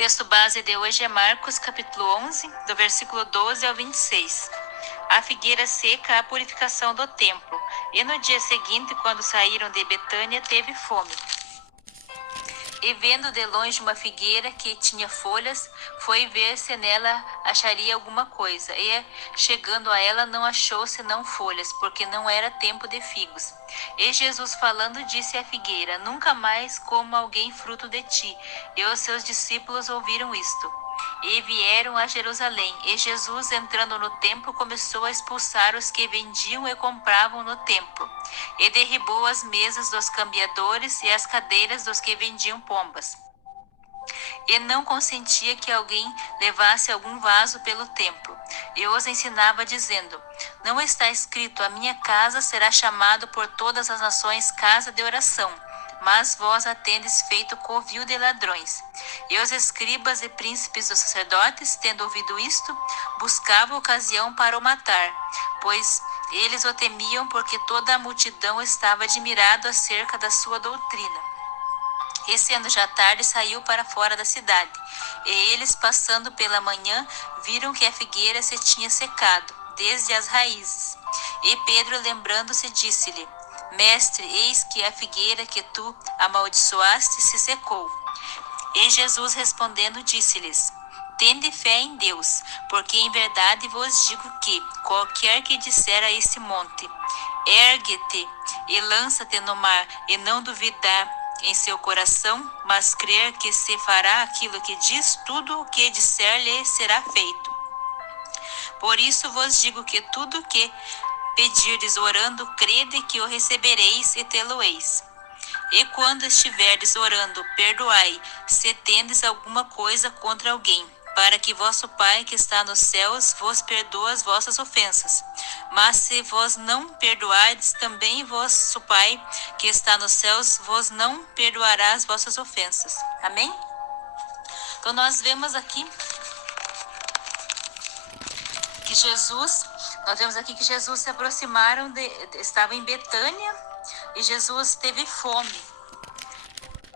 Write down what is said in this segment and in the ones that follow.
Texto base de hoje é Marcos, capítulo 11, do versículo 12 ao 26. A figueira seca, a purificação do templo. E no dia seguinte, quando saíram de Betânia, teve fome. E vendo de longe uma figueira que tinha folhas, foi ver se nela acharia alguma coisa. E, chegando a ela, não achou senão folhas, porque não era tempo de figos. E Jesus falando disse à figueira: Nunca mais coma alguém fruto de ti. E os seus discípulos ouviram isto. E vieram a Jerusalém. E Jesus, entrando no templo, começou a expulsar os que vendiam e compravam no templo. E derribou as mesas dos cambiadores e as cadeiras dos que vendiam pombas. E não consentia que alguém levasse algum vaso pelo templo. E os ensinava, dizendo: Não está escrito: A minha casa será chamada por todas as nações casa de oração. Mas vós a tendes feito covil de ladrões. E os escribas e príncipes dos sacerdotes, tendo ouvido isto, buscavam ocasião para o matar, pois eles o temiam, porque toda a multidão estava admirada acerca da sua doutrina. E sendo já tarde, saiu para fora da cidade. E eles, passando pela manhã, viram que a figueira se tinha secado, desde as raízes. E Pedro, lembrando-se, disse-lhe: Mestre, eis que a figueira que tu amaldiçoaste se secou. E Jesus respondendo disse-lhes: Tende fé em Deus, porque em verdade vos digo que, qualquer que disser a esse monte: Ergue-te e lança-te no mar, e não duvidar em seu coração, mas crer que se fará aquilo que diz, tudo o que disser lhe será feito. Por isso vos digo que tudo que pedirdes orando, crede que o recebereis e tê-lo-eis. E quando estiverdes orando, perdoai, se tendes alguma coisa contra alguém, para que vosso Pai que está nos céus vos perdoe as vossas ofensas. Mas se vos não perdoardes, também vosso Pai que está nos céus vos não perdoará as vossas ofensas. Amém? Então nós vemos aqui que Jesus se aproximaram, estava em Betânia e Jesus teve fome.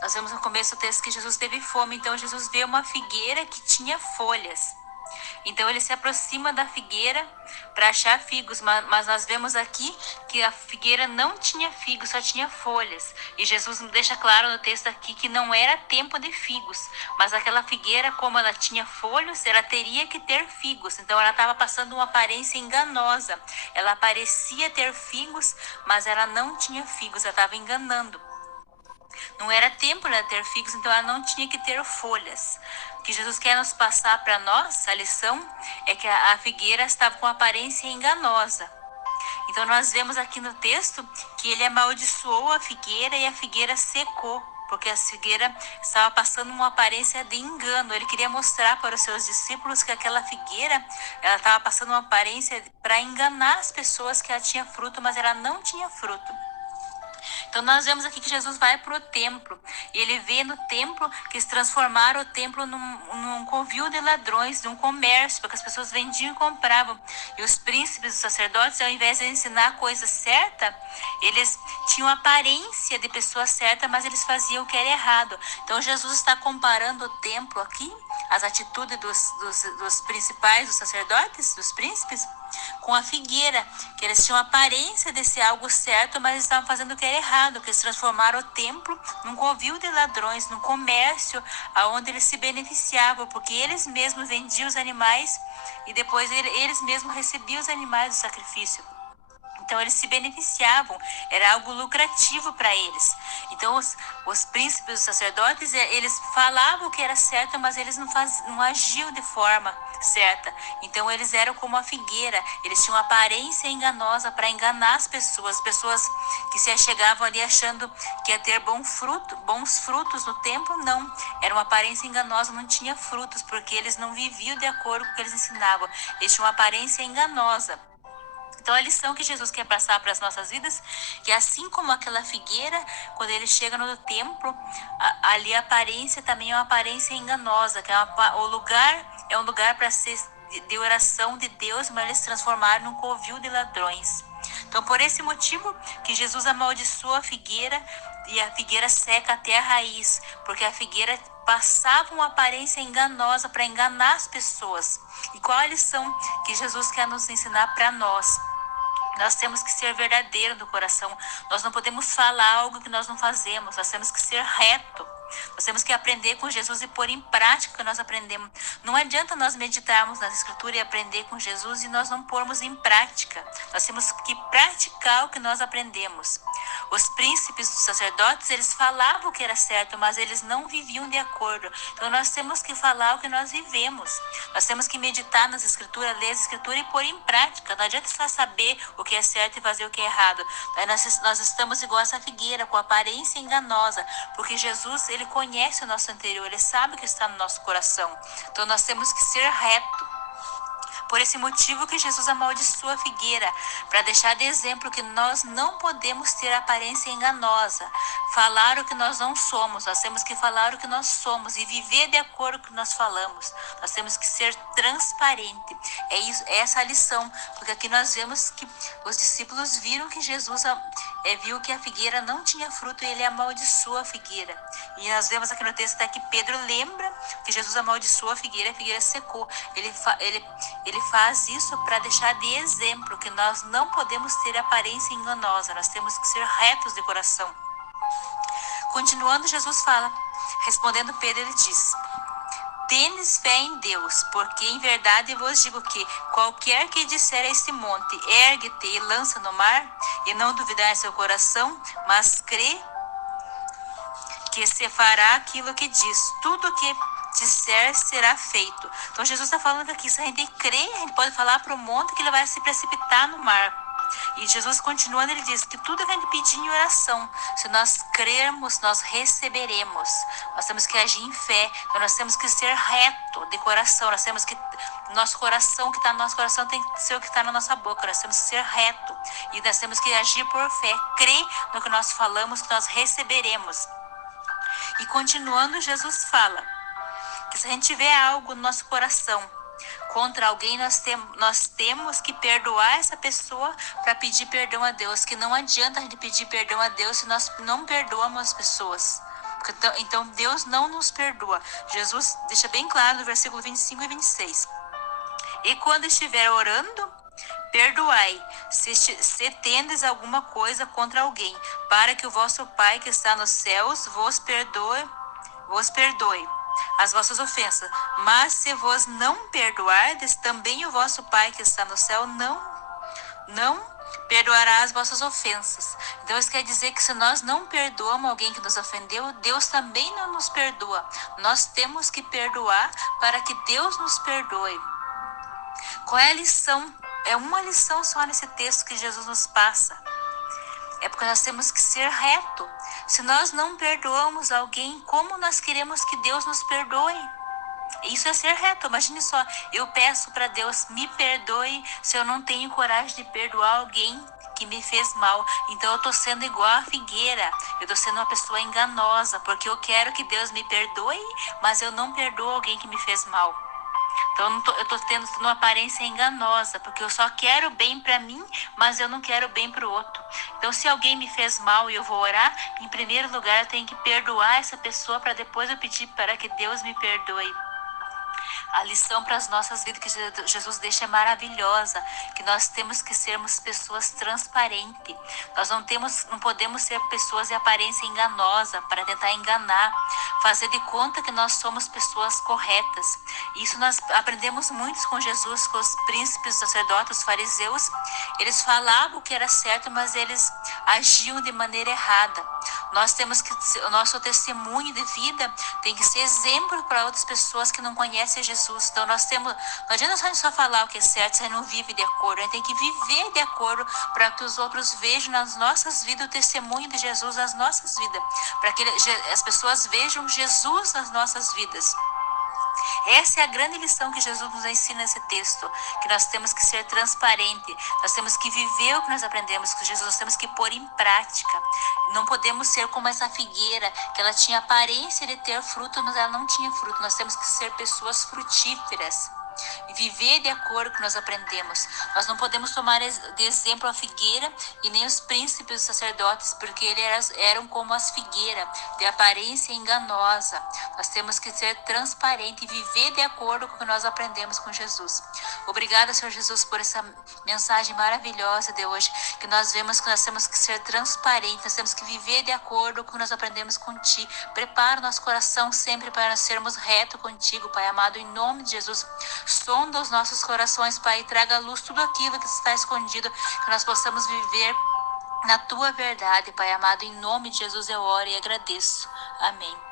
Nós vemos no começo do texto que Jesus teve fome, então Jesus vê uma figueira que tinha folhas. Então ele se aproxima da figueira para achar figos, mas nós vemos aqui que a figueira não tinha figos, só tinha folhas. E Jesus deixa claro no texto aqui que não era tempo de figos, mas aquela figueira, como ela tinha folhas, ela teria que ter figos. Então ela estava passando uma aparência enganosa. Ela parecia ter figos, mas ela não tinha figos, ela estava enganando. Não era tempo de ter figos, então ela não tinha que ter folhas. O que Jesus quer nos passar para nós, a lição, é que a figueira estava com aparência enganosa. Então nós vemos aqui no texto que ele amaldiçoou a figueira e a figueira secou, porque a figueira estava passando uma aparência de engano. Ele queria mostrar para os seus discípulos que aquela figueira, ela estava passando uma aparência para enganar as pessoas, que ela tinha fruto, mas ela não tinha fruto. Então nós vemos aqui que Jesus vai para o templo, e ele vê no templo que eles transformaram o templo num covil de ladrões, num comércio, porque as pessoas vendiam e compravam. E os príncipes, os sacerdotes, ao invés de ensinar a coisa certa, eles tinham aparência de pessoa certa, mas eles faziam o que era errado. Então Jesus está comparando o templo aqui, as atitudes dos principais, dos sacerdotes, dos príncipes, com a figueira, que eles tinham aparência de ser algo certo, mas eles estavam fazendo o que era errado, que eles transformaram o templo num covil de ladrões, num comércio onde eles se beneficiavam, porque eles mesmos vendiam os animais e depois eles mesmos recebiam os animais do sacrifício. Então eles se beneficiavam, era algo lucrativo para eles. Então os príncipes, os sacerdotes, eles falavam o que era certo, mas eles não agiam de forma certa. Então eles eram como a figueira, eles tinham aparência enganosa para enganar as pessoas que se achegavam ali achando que ia ter bons frutos no templo. Não, era uma aparência enganosa, não tinha frutos, porque eles não viviam de acordo com o que eles ensinavam, eles tinham uma aparência enganosa. Então a lição que Jesus quer passar para as nossas vidas, que assim como aquela figueira, quando ele chega no templo, ali a aparência também é uma aparência enganosa, que o lugar é um lugar para ser de oração de Deus, mas eles se transformaram num covil de ladrões. Então, por esse motivo que Jesus amaldiçoa a figueira e a figueira seca até a raiz, porque a figueira passava uma aparência enganosa para enganar as pessoas. E qual a lição que Jesus quer nos ensinar para nós? Nós temos que ser verdadeiro no coração. Nós não podemos falar algo que nós não fazemos. Nós temos que ser reto. Nós temos que aprender com Jesus e pôr em prática o que nós aprendemos. Não adianta nós meditarmos na Escritura e aprender com Jesus e nós não pormos em prática. Nós temos que praticar o que nós aprendemos. Os príncipes, os sacerdotes, eles falavam o que era certo, mas eles não viviam de acordo. Então nós temos que falar o que nós vivemos. Nós temos que meditar nas Escrituras, ler as Escrituras e pôr em prática. Não adianta só saber o que é certo e fazer o que é errado. Nós estamos igual essa figueira, com aparência enganosa, porque Jesus, ele conhece o nosso interior, ele sabe o que está no nosso coração. Então nós temos que ser reto. Por esse motivo que Jesus amaldiçoa a figueira, para deixar de exemplo que nós não podemos ter aparência enganosa, falar o que nós não somos. Nós temos que falar o que nós somos e viver de acordo com o que nós falamos. Nós temos que ser transparente. É essa a lição, porque aqui nós vemos que os discípulos viram que Jesus viu que a figueira não tinha fruto e ele amaldiçoou a figueira. E nós vemos aqui no texto até que Pedro lembra que Jesus amaldiçoou a figueira secou. Ele faz isso para deixar de exemplo que nós não podemos ter aparência enganosa, nós temos que ser retos de coração. Continuando, Jesus fala, respondendo Pedro, ele diz: tendes fé em Deus, porque em verdade vos digo que qualquer que disser a este monte, ergue-te e lança no mar, e não duvidar em seu coração, mas crê que se fará aquilo que diz, tudo que disser será feito. Então Jesus está falando aqui, se a gente crer, a gente pode falar para o monte que ele vai se precipitar no mar. E Jesus continuando, ele diz que tudo que a gente pedir em oração, se nós crermos, nós receberemos. Nós temos que agir em fé, então nós temos que ser reto de coração, nós temos que, nosso coração, o que está no nosso coração tem que ser o que está na nossa boca, nós temos que ser reto, e nós temos que agir por fé, crer no que nós falamos, que nós receberemos. E continuando, Jesus fala que se a gente tiver algo no nosso coração contra alguém, nós temos que perdoar essa pessoa para pedir perdão a Deus, que não adianta a gente pedir perdão a Deus se nós não perdoamos as pessoas. Então Deus não nos perdoa. Jesus deixa bem claro no versículo 25 e 26. E quando estiver orando, perdoai, se tendes alguma coisa contra alguém, para que o vosso Pai que está nos céus vos perdoe as vossas ofensas. Mas se vos não perdoardes, também o vosso Pai que está no céu não perdoará as vossas ofensas. Então isso quer dizer que se nós não perdoamos alguém que nos ofendeu, Deus também não nos perdoa. Nós temos que perdoar para que Deus nos perdoe. Qual é a lição? É uma lição só nesse texto que Jesus nos passa. É porque nós temos que ser reto. Se nós não perdoamos alguém, como nós queremos que Deus nos perdoe? Isso é ser reto. Imagine só, eu peço para Deus, me perdoe se eu não tenho coragem de perdoar alguém que me fez mal. Então eu estou sendo igual a figueira, eu estou sendo uma pessoa enganosa, porque eu quero que Deus me perdoe, mas eu não perdoo alguém que me fez mal. Então eu estou tendo uma aparência enganosa, porque eu só quero bem para mim, mas eu não quero bem para o outro. Então se alguém me fez mal e eu vou orar, em primeiro lugar eu tenho que perdoar essa pessoa para depois eu pedir para que Deus me perdoe. A lição para as nossas vidas que Jesus deixa é maravilhosa, que nós temos que sermos pessoas transparentes. Nós não podemos ser pessoas de aparência enganosa para tentar enganar, fazer de conta que nós somos pessoas corretas. Isso nós aprendemos muito com Jesus, com os príncipes, os sacerdotes, os fariseus. Eles falavam o que era certo, mas eles agiam de maneira errada. Nós temos que, o nosso testemunho de vida tem que ser exemplo para outras pessoas que não conhecem Jesus. Então não adianta a gente só falar o que é certo se a gente não vive de acordo. A gente tem que viver de acordo para que os outros vejam nas nossas vidas o testemunho de Jesus nas nossas vidas, para que as pessoas vejam Jesus nas nossas vidas. Essa é a grande lição que Jesus nos ensina nesse texto, que nós temos que ser transparente, nós temos que viver o que nós aprendemos com Jesus, nós temos que pôr em prática. Não podemos ser como essa figueira, que ela tinha aparência de ter fruto, mas ela não tinha fruto. Nós temos que ser pessoas frutíferas. e viver de acordo com o que nós aprendemos. Nós não podemos tomar de exemplo a figueira e nem os príncipes os sacerdotes, porque eles eram como as figueiras, de aparência enganosa. Nós temos que ser transparente e viver de acordo com o que nós aprendemos com Jesus. Obrigada, Senhor Jesus, por essa mensagem maravilhosa de hoje, que nós vemos que nós temos que ser transparentes, nós temos que viver de acordo com o que nós aprendemos com Ti. Prepara o nosso coração sempre para nós sermos retos contigo, Pai amado, em nome de Jesus. Sonda os nossos corações, Pai, e traga à luz tudo aquilo que está escondido, que nós possamos viver na Tua verdade, Pai amado. Em nome de Jesus eu oro e agradeço. Amém.